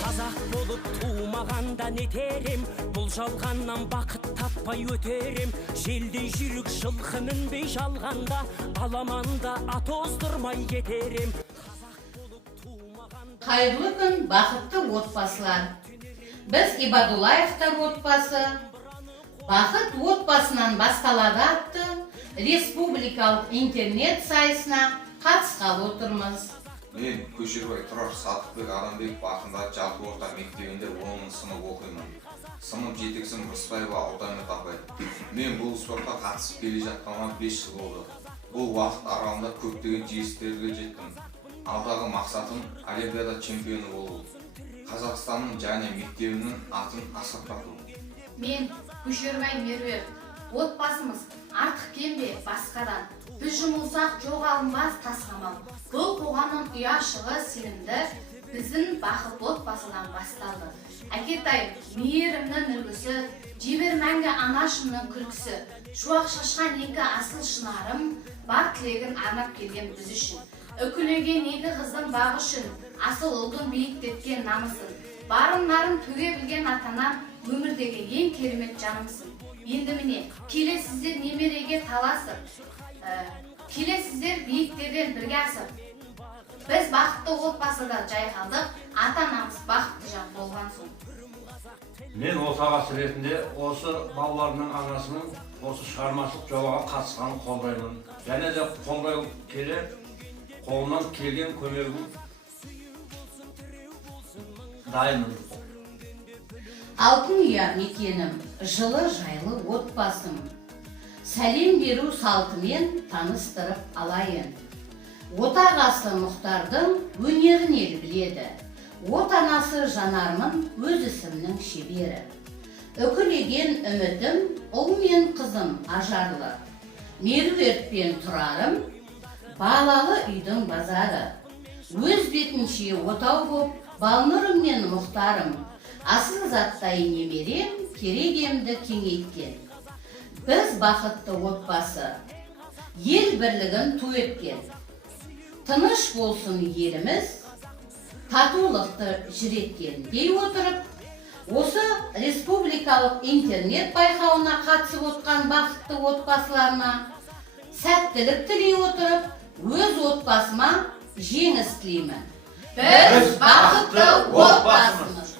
Қазақ болып туымағанда нетерем, бұл жалғаннан бақыт таппай өтерем. Желдей жүрік жылқы мінбей жалғанда, аламанда ат оздырмай кетерем. Қайырлы күн, бақытты отбасылар. Біз Ибадуллаевтар отбасы Бақыт отбасынан басталады атты республикалық интернет сайысына қатысқалы отырмыз. Мен Көшербай Тұрар Сатықбек Адамбеков атындағы жалпы орта мектебінде 10 сынып оқимын. Сынып жетекшім Рысбаева Алтаймет апай. Мен бұл спортқа қатысып келе жатқаныма 5 жыл болды. Бұл уақыт аралығында көптеген жетістіктерге жеттім. Алдағы мақсатым Олимпиада чемпионы болу. Қазақстанның және мектебінің атын асқақтату. Мен Көшербай Меруерт. Отбасымыз артық кембе басқадан. Біз жұмылсақ жоқ алынбас тасқамал. Бұл қоғамның ұяшығы сенімді біздің бақыт отбасыдан басталды. Әкетай мейірімнің үлгісі, жебер мәңгі анашымның күлкісі. Шуақ шашқан екі асыл шынарым бар тілегін арнап келген біз үшін. Үкілеген екі қыздың бағы үшін, асыл ұлдың биіктеткен намысын. Барын нарын төге білген атанам, өмірдегі ең керемет жанымсың. Енді міне, келесіздер немереге таласып, келесіздер биіктерден бірге асып. Біз бақытты отбасыда жайқалдық, ата-анамыз бақытты жан болған соң. Мен отағасы ретінде осы балаларының анасының осы шығармашылық жобаға қатысқанын қолдаймын. Және де қолдай келе, қолынан келген көмегім дайынмын. Алтын ұя мекенім, жылы жайлы отбасым. Сәлем беру салтымен таныстырып алайын. Отағасы Мұхтардың өнерін ел біледі. Отанасы Жанармын өз ісімнің шебері. Үкілеген үмітім ұл мен қызым ажарлы. Меруерт пен Тұрарым балалы үйдің базары. Өз бетінше отау боп Балнұрым мен Мұхтарым. Асыл заттай немерем керегемді кеңейткен. Біз бақытты отбасы, ел бірлігін ту еткен. Тыныш болсын еліміз, татулықты жүреткен дей отырып, осы республикалық интернет байқауына қатысып отқан бақытты отбасыларына сәттілік тілей отырып, өз отбасыма жеңіс тілеймін. Біз бақытты отбасымыз.